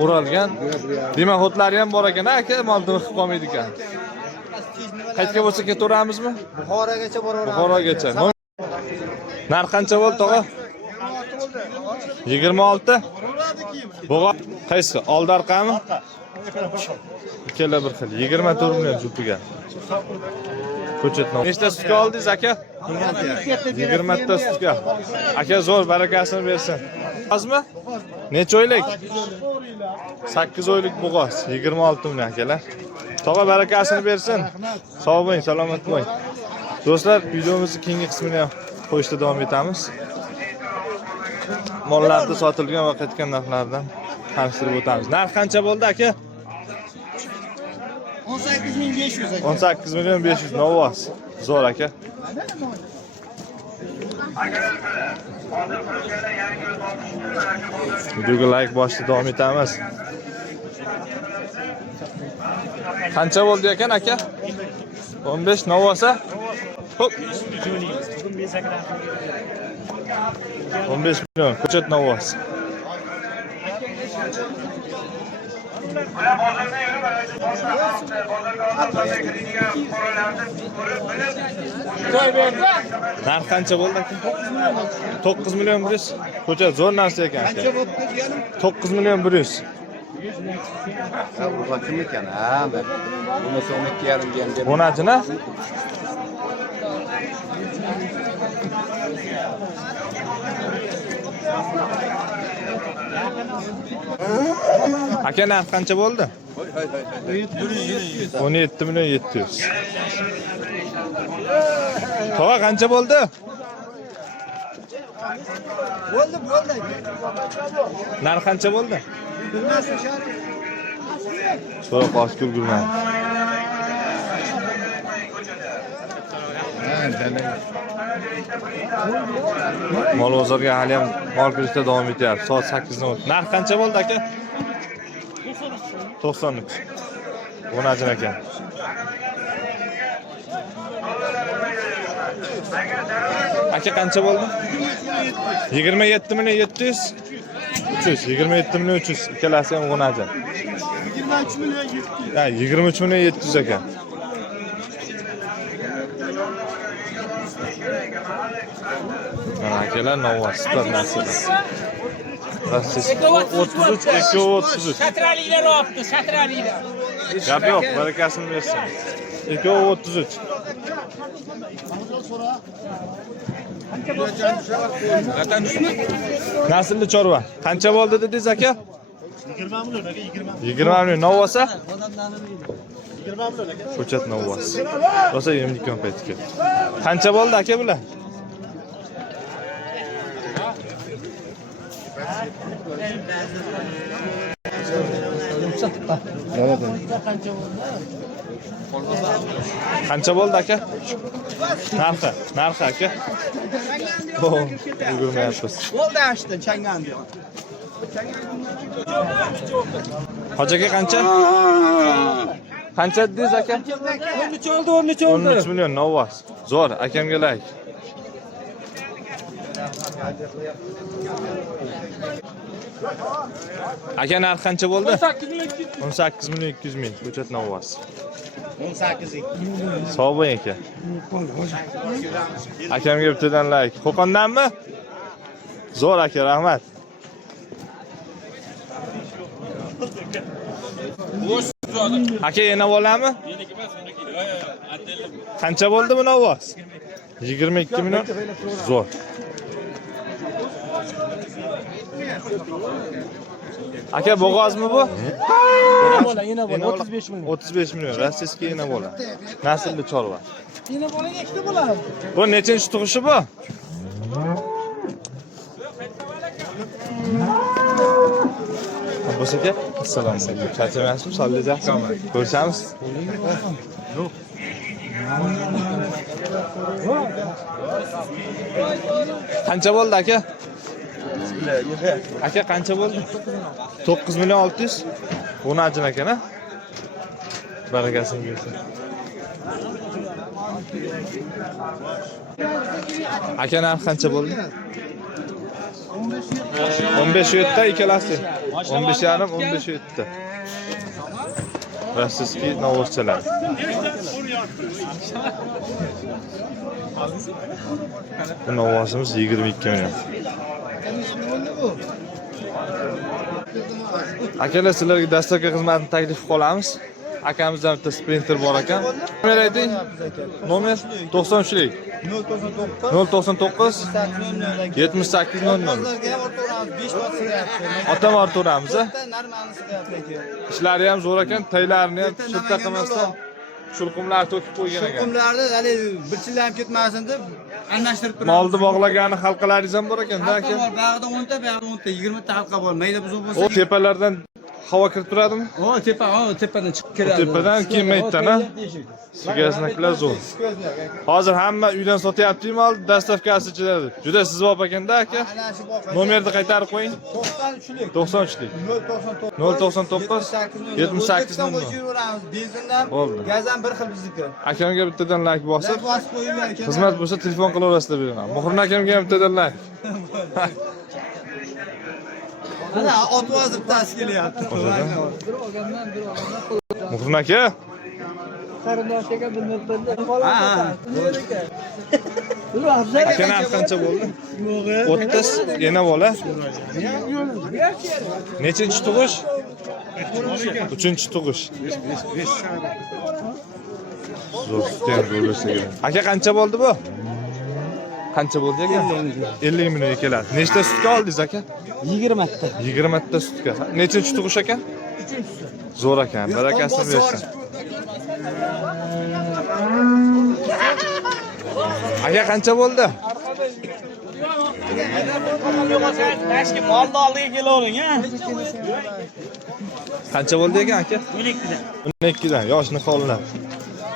o'ralgan. Demak, xotlari ham bor ekan, aka, mol-dini qilib qolmaydi ekan. Qayerga bo'lsa ketaveramizmi? Buxorogacha boraveramiz. Buxorogacha. Narx qancha bo'ldi, tog'a? 26. Bug'a qaysi? Oldi arqami? Ikkala bir xil. 24 million jupiga. Ko'chatni. Nechta sutka oldingiz, aka? 20 ta sutka. Aka, zo'r, barakasini bersin. Ozmi? Necha oylik? 8 oylik bug'oz, 26 million akalar. Tog'a barakasini bersin. Sog' bo'ling, salomat bo'ling. Do'stlar, videomizni keyingi qismini ham qo'yishda davom etamiz. Mollarda sotilgan va qaytgan narxlardan tanishtirib o'tamiz. Narx qancha bo'ldi, aka? 18500 aka. 18 million 500 novoz. Zo'r aka. Videoga like bosishda davom etamiz. Qancha bo'ldi ekan, aka? 15 novosa. Hop. 15 million ko'chat novoz. Narx qancha bo'ldi aka? 9 million 100. Ko'chat zo'r narsa ekan aka. 9 million 100. Bu kim ekan? Ha, buni 12,5 ga. Bunachini? Aka, narx qancha bo'ldi? 17 million 700. Tog'a qancha bo'ldi? Bo'ldi. Narx qancha bo'ldi? So'ra qosh kulgurman. Mol bozorga hali ham mol kirishda davom etyapti. Soat 8 dan. Narx qancha bo'ldi aka? 93. Bunajin ekan. Aka qancha bo'ldi? 27 million 700. 300, 27 million 300. Ikkalasi ham bunajin. 23 million 700. Ha, 23 million 700 ekan. Mana akalar novoz, super narsalar. 33, 33. Shatraliklar olibdi, shatraliklar. Gap yo'q, barakasini bersin. 33. Naslli chorva. Qancha bo'ldi dedingiz aka? 20 million aka, 20. 20 million novosa? 20 million aka. Ko'chat novos. Rosa yemlik kompetga. Qancha bo'ldi aka bular? Qancha bo'ldi aka? Narxi aka. Ulgurmayapsiz. Bo'ldi ashti, changan diyor. Hoji aka qancha? Qancha dedingiz aka? 13 million novoz. Zo'r, akamga like. Aka narx qancha bo'ldi? 18 million 200 ming. Ko'chat novoz. 18. Sog' bo'ling aka. Akamga bittadan like. Qo'qondanmi? Zo'r aka, rahmat. Aka yana bo'lami? Qancha bo'ldi bu novoz? 22 million. Zo'r. Aka bo'g'ozmi bu? Yana bola 35 million. 35 million. Rossiyskiy yana bola. Naslli chorva. Yana bolaga ikkita bo'ladi. Bu nechinchi tug'ishi bu? Abbos aka, assalomu alaykum. Charchamayapsizmi? Sog'lig'ingizmi? Ko'rishamiz. Yo'q. Qancha bo'ldi aka? Aka qancha bo'ldi? 9 million 600. Buni ajin ekan-a? Barakasini bersin. Aka narx qancha bo'ldi? 15.7'da ikkalasi. 15.5, 15.7'da. Rossiyskiy novoschalar. Bu novosimiz 22 million. Akalar, sizlarga dastlabki xizmatni taklif qilamiz. Akamizdan bitta sprinter bor ekan. Nomer ayting. Nomer 93lik. 099 7800. Otam orturamiz. Ishlari ham zo'r ekan, taylarini ham shilta qilmasdan shulqumlar to'kib qo'ygan ekan. Shulqumlarni hali bir chillam ketmasin deb almashtirib turamiz. Molni bog'lagani halqalaringiz ham bor ekan-da aka. Bag'ida 10 ta, bag'ida 10 ta, 20 ta halqa bor. Mayda buzuq bo'lsa. O tepalardan havo kirib turadimi? Tepadan chiqib keladi. Tepadan kelmaydi-da. Sigazniklar zo'r. Hozir hamma uydan sotyapti-mi, dastavkasi ichida. Juda siz bop ekanda aka. Ana shu boqqa. Nomerni qaytarib qo'ying. 93lik. 93lik. 099 7800. Benzindan, Bo'ldi. gazdan bir xil bizniki. Akamga bittadan like bosib, Like bosib qo'yinglar ekan. xizmat bo'lsa telefon qilaverasizlar beraman. Muhrin akamga ham bittadan like. Ana otvoz bittasi kelyapti. Muhrin aka, qarindoshiga bilmabdi. aka narx qancha bo'ldi? 30 yana bola. Nechinchi tug'ish? 3-tug'ish. Zo'r, ten bo'lsa. Aka qancha bo'ldi bu? Qancha bo'ldi aka? 50 million keladi. Nechta sutka oldingiz aka? 20 ta. 20 ta sutka. Nechinchi tug'ish aka? 3-chi. Zo'r ekan. Barakasini bersin. Aka qancha bo'ldi? Tashki molni oldiga kelavering, ha? Qancha bo'ldi ekan aka? 12 dan. Yosh nihollar.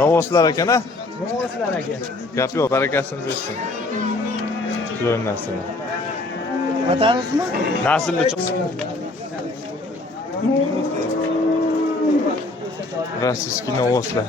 Novoslar ekan-a? Novoslar aka. Gap yo'q, barakasini bersin. Shular narsalar. Vatanimizmi? Naslli chiqsin. Rossiyskiy novoslar.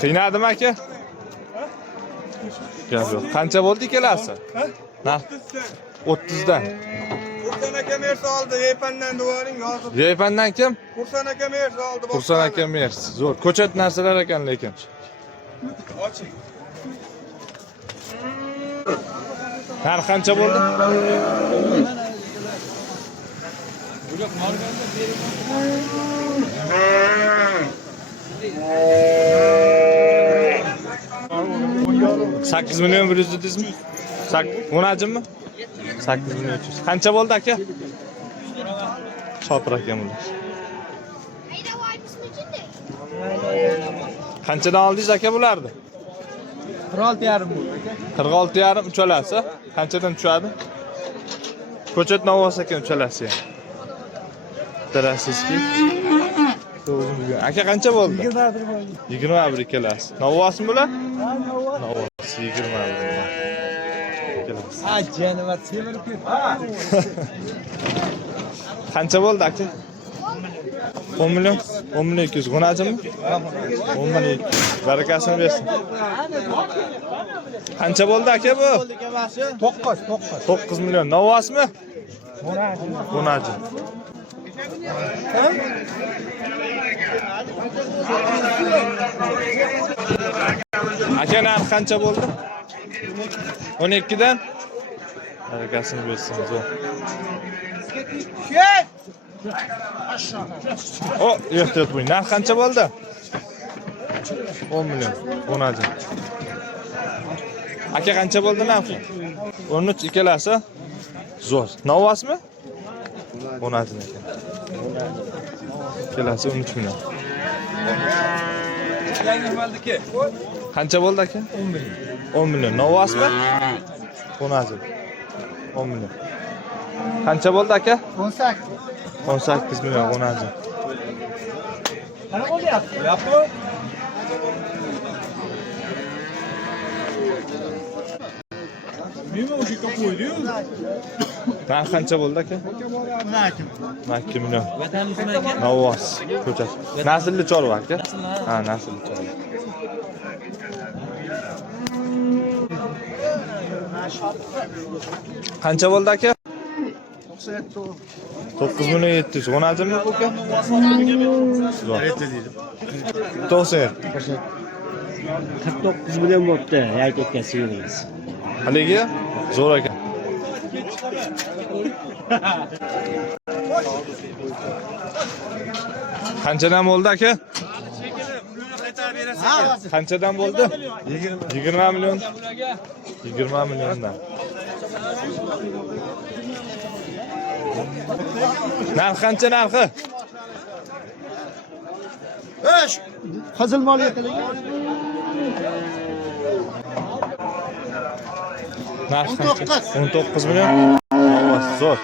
Qiynadimi aka? Gap yo'q. Qancha bo'ldi ikkalasi? Ha? 30 dan. Kursan aka mersi oldi, Yaypandan duvoring hozir. Yaypandan kim? Kursan aka mersi oldi. Qurson aka mers. Zo'r. Ko'chat narsalar ekan lekin. Oching. Narx qancha bo'ldi? $8 million 100 dedingizmi? 10 ajimmi? 8 million 300. Qancha bo'ldi aka? Shopir aka bular. Qanchadan oldingiz aka bularni? 46,5 bo'ldi aka. 46,5 uchalasi. Qanchadan tushadi? Ko'chat novos ekan uchalasi. Tarasizki. Aka qancha bo'ldi? 21 bo'ldi. 21 ikkalasi. Novosmi bular? Novos 21. Ikkalasi. Ha, janavat semirib ketdi. Qancha bo'ldi aka? 10 million 200. G'unajimi? 10 million. Barakasini bersin. Qancha bo'ldi aka bu? 9 million. Novosmi? G'unajim. Aka narx qancha bo'ldi? 12 dan. Barakasini bersin. Zo'r. O, ehtiyot bo'ling. Narx qancha bo'ldi? 10 million. G'unajim. Aka qancha bo'ldi narxi? 13 ikkalasi. Zo'r. Novosmi? G'unajim ekan. Ikkalasi 13 million. Yangi maldiki. Qancha bo'ldi aka? 10 million. 10 million. Novosmi? G'unajim. 10 million. Qancha bo'ldi aka? 18. 18 million G'unajim. Qanaqa bo'lyapti? Yapmi? Nima o'sha qo'ydi-yu? Narx qancha bo'ldi aka? 12 million. Novos ko'chat. Naslli chorva aka? Ha, naslli chorva. Qancha bo'ldi aka? 9 million 700. O'n ajimmi bu aka? Reytli deydi. 97. 49 million bo'pti, aytayotgan sigirimiz. Haligi zo'r aka. Qanchadan bo'ldi aka? Qanchadan bo'ldi? 20 million. 20 milliondan. Narx qancha narxi? Qizil mol yetilgan. Narx qancha? 19 million. Ovoz zo'r.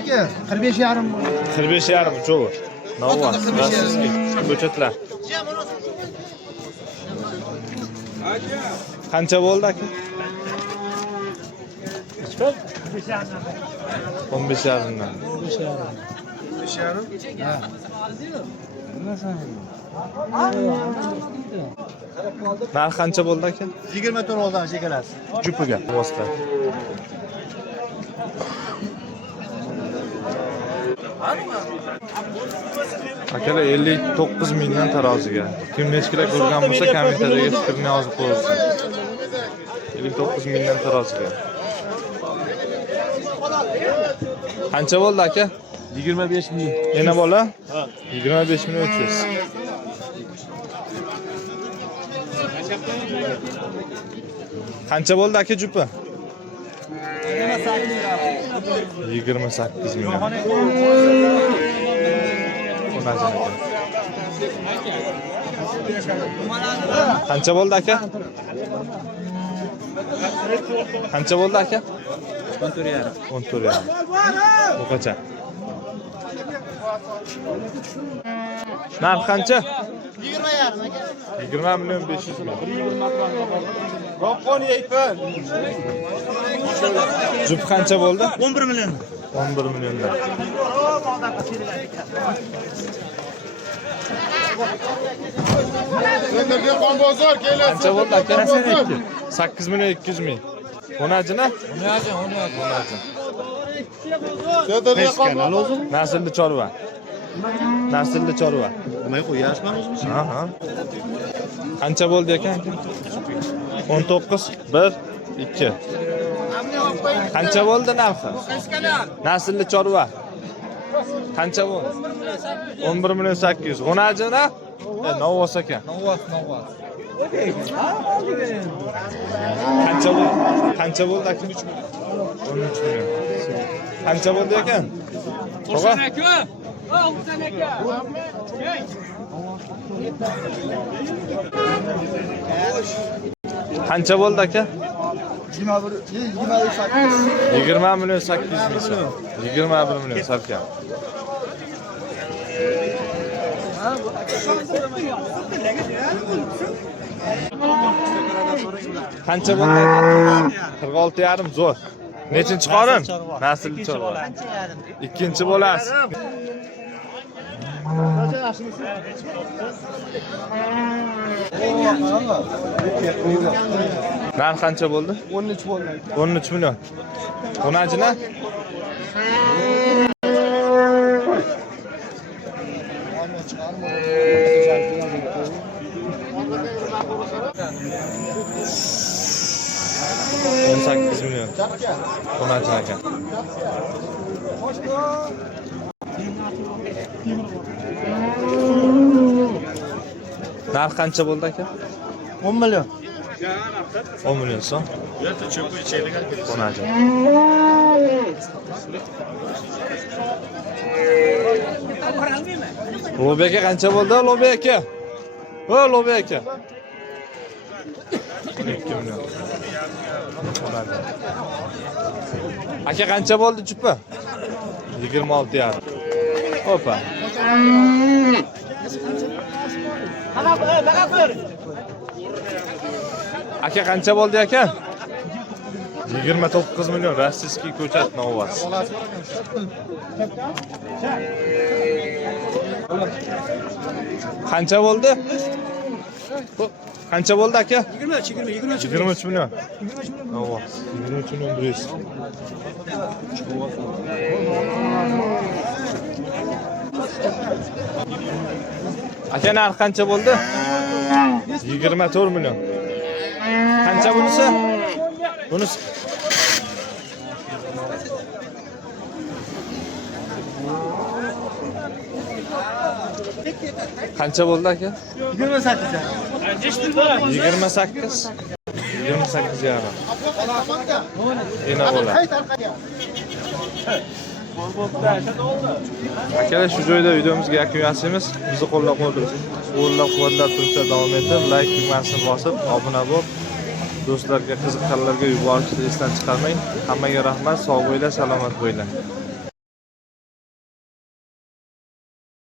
Aka 45,5 ming. 45,5 cho'g'i. Navoz. Ko'chatlar. Qancha bo'ldi aka? 15,5 dan. Narx qancha bo'ldi aka? 24 oldan chekalasiz. Jupiga. Vosita. Akalar 59 mingdan taroziga. Kim nechkilar ko'rgan bo'lsa kommentariyga fikrini yozib qo'ysin. 59 mingdan taroziga. Qancha bo'ldi aka? 25 ming. Yana bola? 25 ming 300. Qancha bo'ldi aka jupi? 28 million. Qancha bo'ldi aka? Qancha bo'ldi aka? 14,5. 14,5. Bu qancha? Narx qancha? 20,5 aka. 20 million 500 ming. Roqqon yeypin. Jup qancha bo'ldi? 11 million. 11 milliondan. Bozor keladi. Qancha bo'ldi aka? 8 million 200 ming. O'najina? Naslli chorva. Naslli chorva. Nima qo'yasizmi o'zingiz? Ha, ha. Qancha bo'ldi ekan? 19 1 2. Qancha bo'ldi narxi? Naslli chorva. Qancha bo'ldi? 11 million 800. O'najina? Novvos aka. Novvos. Qancha bo'ldi? Qancha bo'ldi aka? 13 million. Qancha bo'ldi ekan? To'g'ri. Qancha bo'ldi aka? 20 million 800 ming so'm. 21 million salkam. Qancha bo'ldi aka? 46,5 zo'r. Nechinchi qorin? Naslli chorva. Ikkinchi bo'lasiz. Narx qancha bo'ldi? 13 bo'ldi. 13 million. O'najina? $18 million. O'najina ekan. Narx qancha bo'ldi aka? 10 million. 10 million so'm. O'najina. Lo'bi aka qancha bo'ldi? Lo'bi aka. O, Lo'bi aka. 12 million. Aka qancha bo'ldi chupa? 26,5. Hopa. Aka qancha bo'ldi aka? 29 million rossiyskiy ko'chat novas. Qancha bo'ldi? Qancha bo'ldi aka? 23 million. Novas. 23 million bres. Aka narx qancha bo'ldi? 24 million. Qancha bunisi? Bunisi qancha bo'ldi aka? 28. 28. 28 yarim. Yana bo'ladi. Akalar shu joyda videomizga yakun yasaymiz. Bizni qo'llab-quvvatlab turishda davom etib, like tugmasini bosib, obuna bo'l. Do'stlarga, qiziqqanlarga yuborishni esdan chiqarmang. Hammaga rahmat, sog' bo'linglar, salomat bo'linglar.